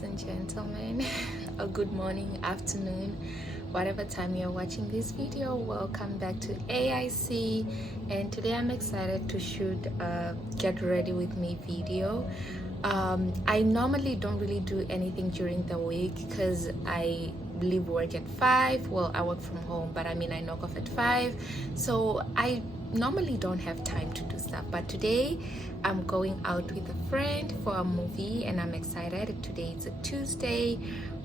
ladies and gentlemen, a good morning, afternoon, whatever time you're watching this video. Welcome back to AIC, and today I'm excited to shoot a get ready with me video. I normally don't really do anything during the week because I leave work at 5. Well, I work from home, but I knock off at 5, so I normally don't have time to do stuff. But today I'm going out with a friend for a movie and I'm excited. Today it's a Tuesday.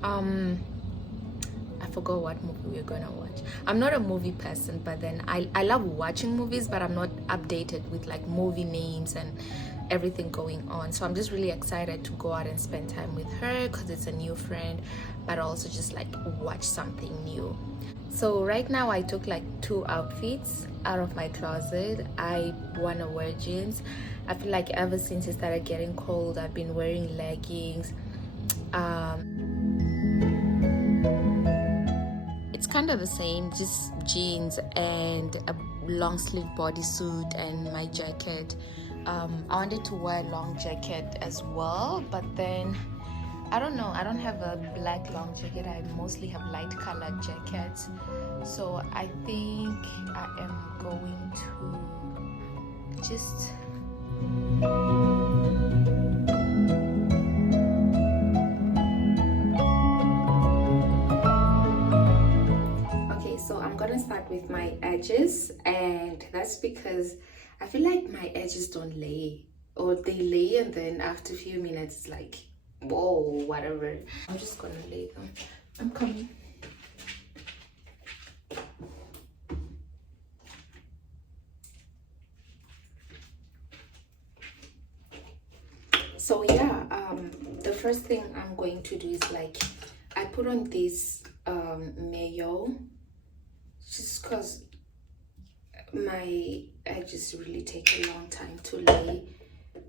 I forgot what movie we're gonna watch. I'm not a movie person, but then I love watching movies, but I'm not updated with like movie names and everything going on. So I'm just really excited to go out and spend time with her because it's a new friend, but also just like watch something new. So right now I took like 2 outfits out of my closet. I wanna wear jeans. I feel like ever since it started getting cold, I've been wearing leggings. It's kind of the same, just jeans and a long sleeve bodysuit and my jacket. I wanted to wear a long jacket as well, but then I don't know, I don't have a black long jacket. I mostly have light colored jackets, so I think I am going to just okay, so I'm gonna start with my edges, and that's because I feel like my edges don't lay, or they lay and then after a few minutes it's like, whoa, whatever. I'm just gonna lay them. I'm coming. So yeah, the first thing I'm going to do is like, I put on this mayo just because my edges really take a long time to lay.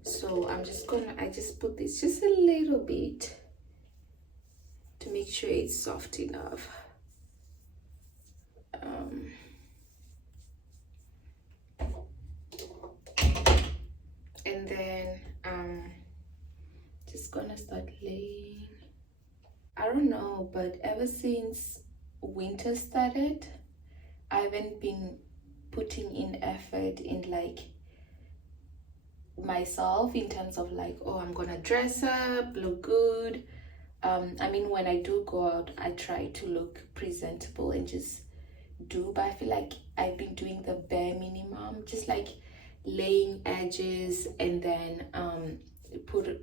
So I just put this just a little bit to make sure it's soft enough. And then just gonna start laying. I don't know, but ever since winter started, I haven't been putting in effort in like myself in terms of like, oh, I'm gonna dress up, look good. When I do go out, I try to look presentable and just do, but I feel like I've been doing the bare minimum, just like laying edges and then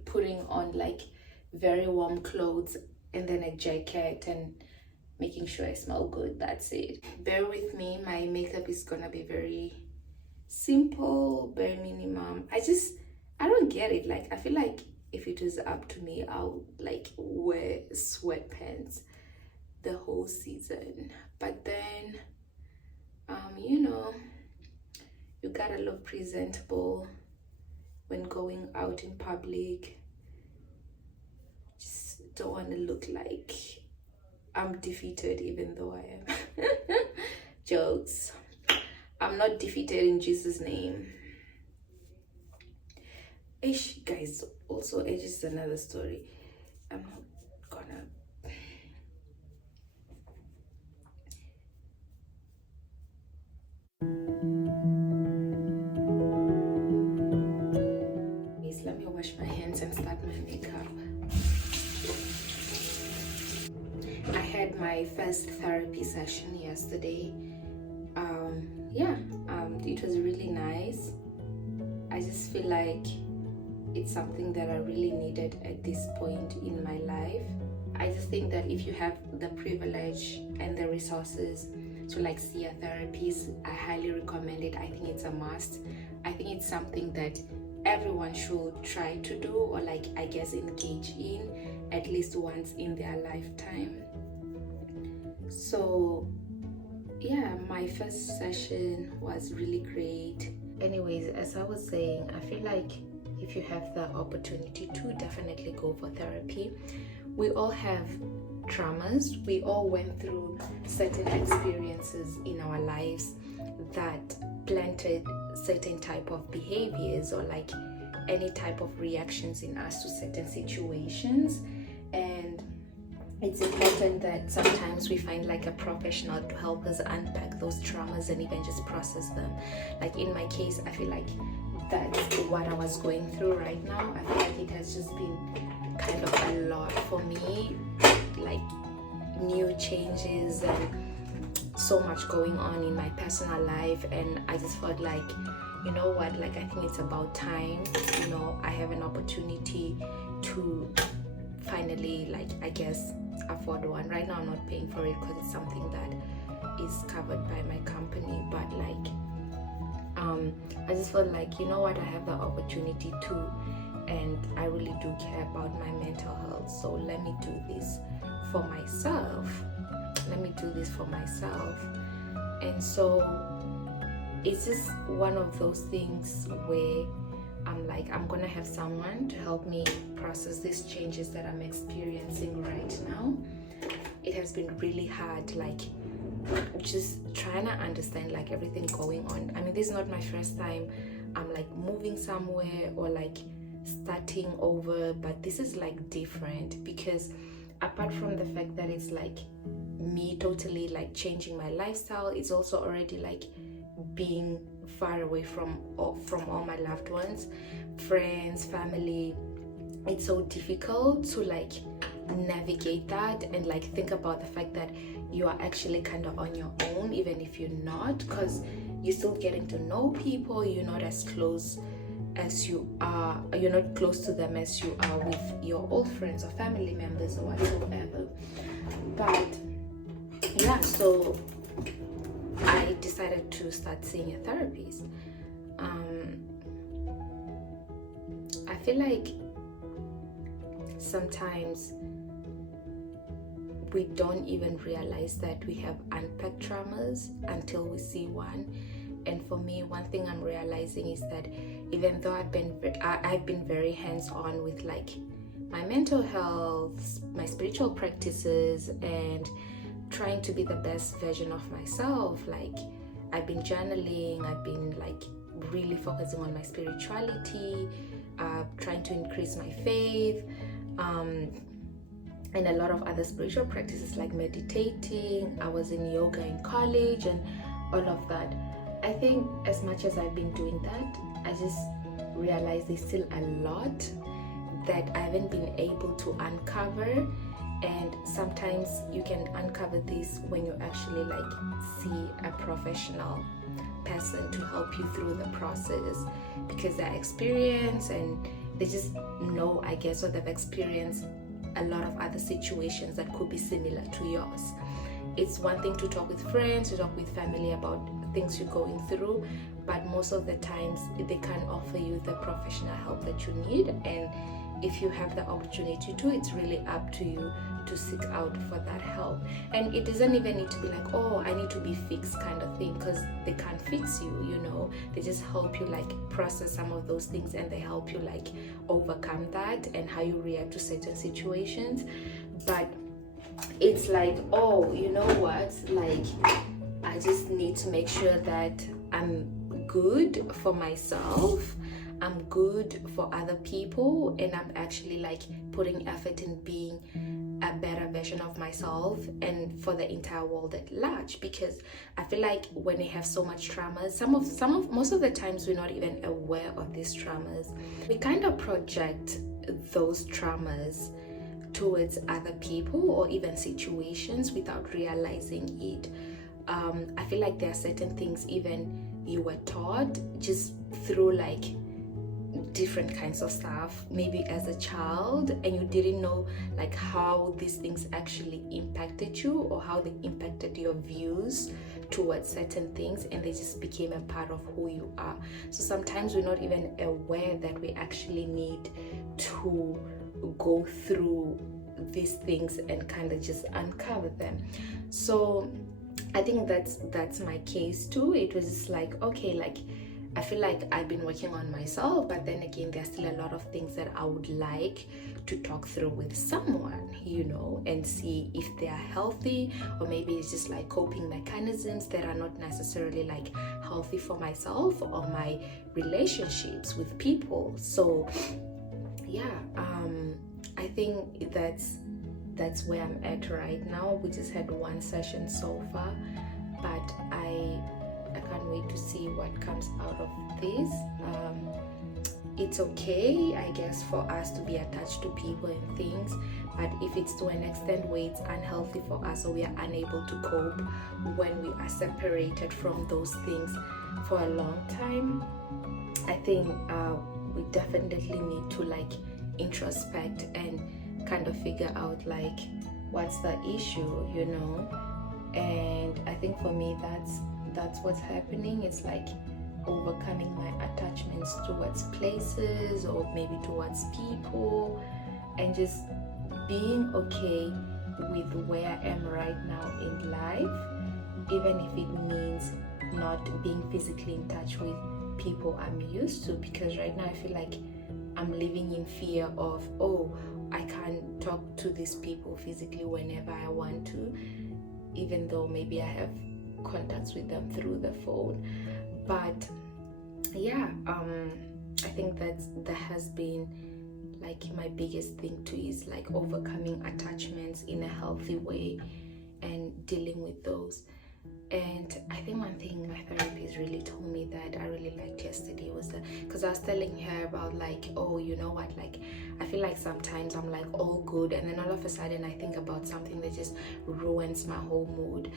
putting on like very warm clothes and then a jacket and making sure I smell good. That's it. Bear with me, my makeup is gonna be very simple, bare minimum. I don't get it. Like, I feel like if it was up to me, I'll like wear sweatpants the whole season. But then you gotta look presentable when going out in public. Just don't want to look like I'm defeated, even though I am. Jokes. I'm not defeated in Jesus' name. Ish, guys, also age is another story. I'm not gonna. Please let me wash my hands and start my makeup. I had my first therapy session yesterday. It was really nice. I just feel like it's something that I really needed at this point in my life. I just think that if you have the privilege and the resources to like see a therapist, I highly recommend it. I think it's a must. I think it's something that everyone should try to do, or like, I guess, engage in at least once in their lifetime. So yeah, my first session was really great. Anyways, as I was saying, I feel like if you have the opportunity to, definitely go for therapy. We all have traumas. We all went through certain experiences in our lives that planted certain type of behaviors or like any type of reactions in us to certain situations. and it's important that sometimes we find like a professional to help us unpack those traumas and even just process them. Like in my case, I feel like that's what I was going through right now. I feel like it has just been kind of a lot for me, like new changes and so much going on in my personal life, and I just felt like, you know what, like I think it's about time, you know, I have an opportunity to finally, like, I guess, afford one. Right now I'm not paying for it because it's something that is covered by my company, but like I just felt like, you know what, I have the opportunity to, and I really do care about my mental health, so let me do this for myself. And so it's just one of those things where I'm like, I'm gonna have someone to help me process these changes that I'm experiencing right now. It has been really hard, like just trying to understand like everything going on. I mean, this is not my first time I'm like moving somewhere or like starting over, but this is like different because apart from the fact that it's like me totally like changing my lifestyle, it's also already like being far away from all my loved ones, friends, family. It's so difficult to like navigate that and like think about the fact that you are actually kind of on your own, even if you're not, because you're still getting to know people. You're not as close as you are, you're not close to them as you are with your old friends or family members or whatsoever. But yeah, so I decided to start seeing a therapist. I feel like sometimes we don't even realize that we have unpacked traumas until we see one. And for me, one thing I'm realizing is that even though I've been very hands-on with like my mental health, my spiritual practices, and trying to be the best version of myself, like I've been journaling, I've been like really focusing on my spirituality, trying to increase my faith, and a lot of other spiritual practices like meditating. I was in yoga in college and all of that. I think as much as I've been doing that, I just realized there's still a lot that I haven't been able to uncover. And sometimes you can uncover this when you actually like see a professional person to help you through the process, because they're experienced and they just know, I guess, or they've experienced a lot of other situations that could be similar to yours. It's one thing to talk with friends, to talk with family about things you're going through, but most of the times they can't offer you the professional help that you need. And if you have the opportunity to, it's really up to you to seek out for that help. And it doesn't even need to be like, oh, I need to be fixed kind of thing, because they can't fix you, you know. They just help you like process some of those things, and they help you like overcome that and how you react to certain situations. But it's like, oh, you know what, like I just need to make sure that I'm good for myself, I'm good for other people, and I'm actually like putting effort in being a better version of myself and for the entire world at large. Because I feel like when we have so much traumas, most of the times we're not even aware of these traumas. We kind of project those traumas towards other people or even situations without realizing it. I feel like there are certain things even you were taught just through like different kinds of stuff, maybe as a child, and you didn't know like how these things actually impacted you or how they impacted your views towards certain things, and they just became a part of who you are. So sometimes we're not even aware that we actually need to go through these things and kind of just uncover them. So I think that's my case too. It was just like, okay, like I feel like I've been working on myself, but then again, there's still a lot of things that I would like to talk through with someone, you know, and see if they are healthy, or maybe it's just like coping mechanisms that are not necessarily like healthy for myself or my relationships with people. So yeah, I think that's that's where I'm at right now. We just had one session so far, but I can't wait to see what comes out of this. It's okay, I guess, for us to be attached to people and things, but if it's to an extent where it's unhealthy for us, or we are unable to cope when we are separated from those things for a long time, I think we definitely need to like introspect and kind of figure out like what's the issue, you know. And I think for me that's what's happening. It's like overcoming my attachments towards places or maybe towards people, and just being okay with where I am right now in life, even if it means not being physically in touch with people I'm used to, because right now I feel like I'm living in fear of, oh, I can't talk to these people physically whenever I want to, even though maybe I have contacts with them through the phone. But yeah, I think that has been like my biggest thing too, is like overcoming attachments in a healthy way and dealing with those. And I think one thing my therapist really told me that I really liked yesterday was that, because I was telling her about like, oh, you know what, like I feel like sometimes I'm like all good, and then all of a sudden I think about something that just ruins my whole mood,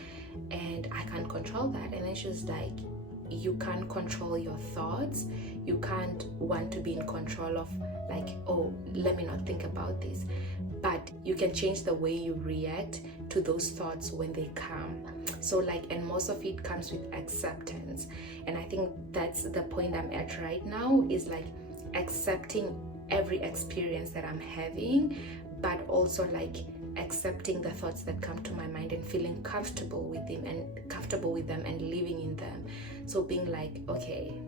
and I can't control that. And then she was like, you can't control your thoughts. You can't want to be in control of like, oh, let me not think about this, but you can change the way you react to those thoughts when they come. So like, and most of it comes with acceptance, and I think that's the point I'm at right now, is like accepting every experience that I'm having, but also like accepting the thoughts that come to my mind and feeling comfortable with them and living in them. So being like, okay,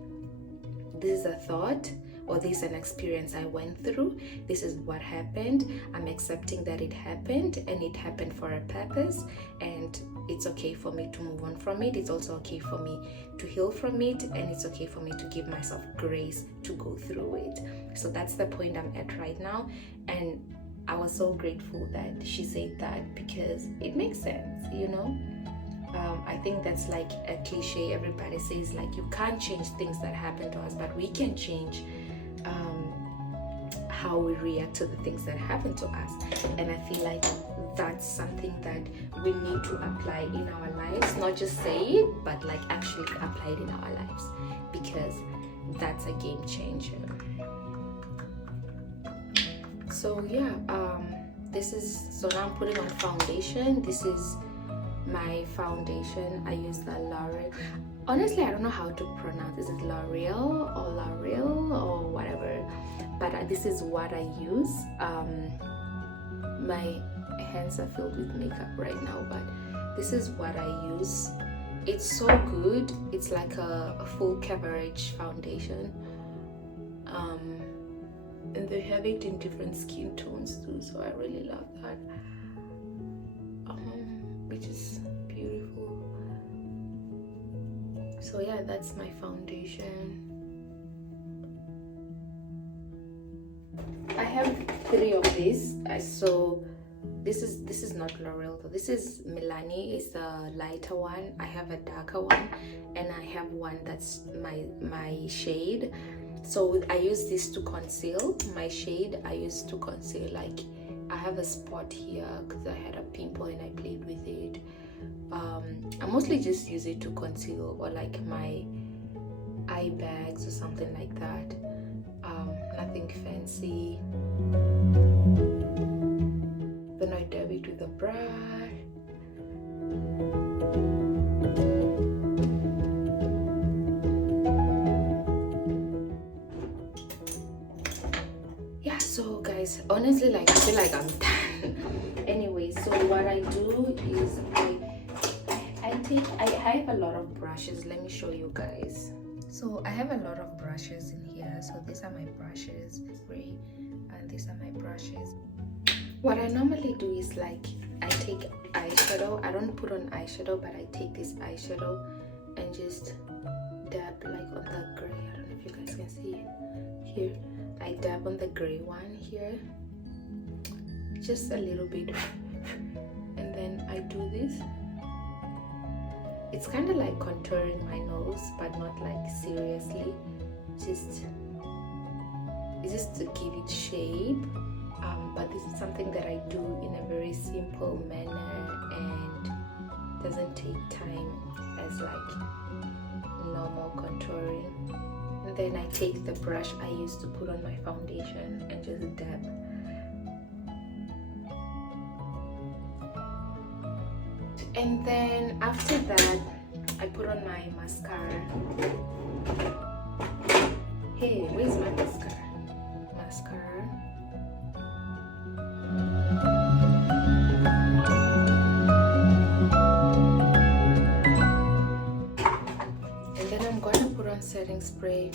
this is a thought, or this is an experience I went through, this is what happened, I'm accepting that it happened, and it happened for a purpose, and it's okay for me to move on from it. It's also okay for me to heal from it, and it's okay for me to give myself grace to go through it. So that's the point I'm at right now, and I was so grateful that she said that, because it makes sense, you know. I think that's like a cliche everybody says, like you can't change things that happen to us, but we can change how we react to the things that happen to us. And I feel like that's something that we need to apply in our lives, not just say it, but like actually apply it in our lives, because that's a game changer. So yeah, so now I'm putting on foundation. This is my foundation. I use the L'Oreal. Honestly, I don't know how to pronounce. Is it L'Oreal or whatever? But this is what I use. My hands are filled with makeup right now, but this is what I use. It's so good. It's like a full coverage foundation. And they have it in different skin tones too, so I really love that. Which is beautiful. So yeah, that's my foundation. I have 3 of these. So this is not L'Oreal though. This is Milani. It's the lighter one. I have a darker one, and I have one that's my shade. So I use this to conceal my shade. I used to conceal, like I have a spot here because I had a pimple and I played with it. I mostly just use it to conceal, or like my eye bags or something like that. Nothing fancy. Then I dab it with a brush. Yeah, so guys, honestly, like I feel like I'm done. Anyway, so what I do is I have a lot of brushes. Let me show you guys. So I have a lot of brushes in here. So these are my brushes, spray, and these are my brushes. What I normally do is like I take eyeshadow. I don't put on eyeshadow, but I take this eyeshadow and just dab like on the gray. I don't know if you guys can see it here. I dab on the gray one here, just a little bit, and then I do this. It's kind of like contouring my nose, but not like seriously. It's just to give it shape. But this is something that I do in a very simple manner and doesn't take time as like normal contouring. And then I take the brush I used to put on my foundation and just dab. And then after that, I put on my mascara. Hey, where's my mascara? Mascara. And then I'm going to put on setting spray.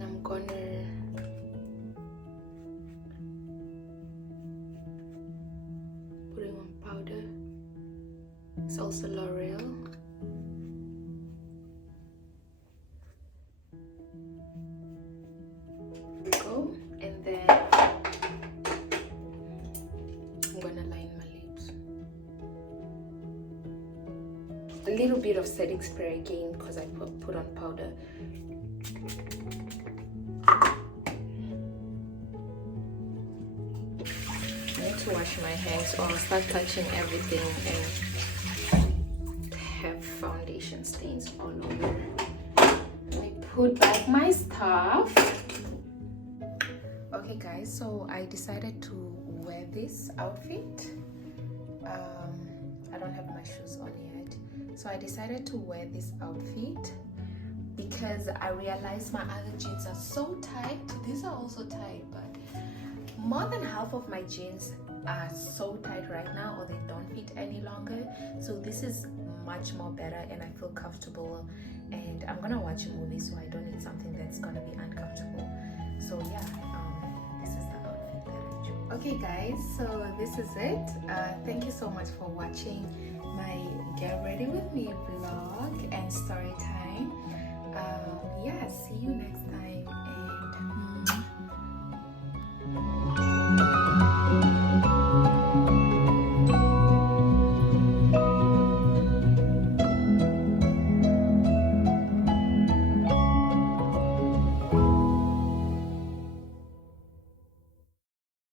I'm gonna put on powder. It's also L'Oreal. Go, and then I'm gonna line my lips. A little bit of setting spray again because I put on powder. To wash my hands or I'll start touching everything and have foundation stains all over. Let me put back my stuff. Okay guys, so I decided to wear this outfit. I don't have my shoes on yet, so I decided to wear this outfit because I realized my other jeans are so tight. These are also tight, but more than half of my jeans are so tight right now, or they don't fit any longer. So this is much more better and I feel comfortable, and I'm gonna watch a movie, so I don't need something that's gonna be uncomfortable. So yeah, this is the outfit that I chose. Okay guys, so this is it. Thank you so much for watching my Get Ready With Me vlog and story time. Yeah, see you next time.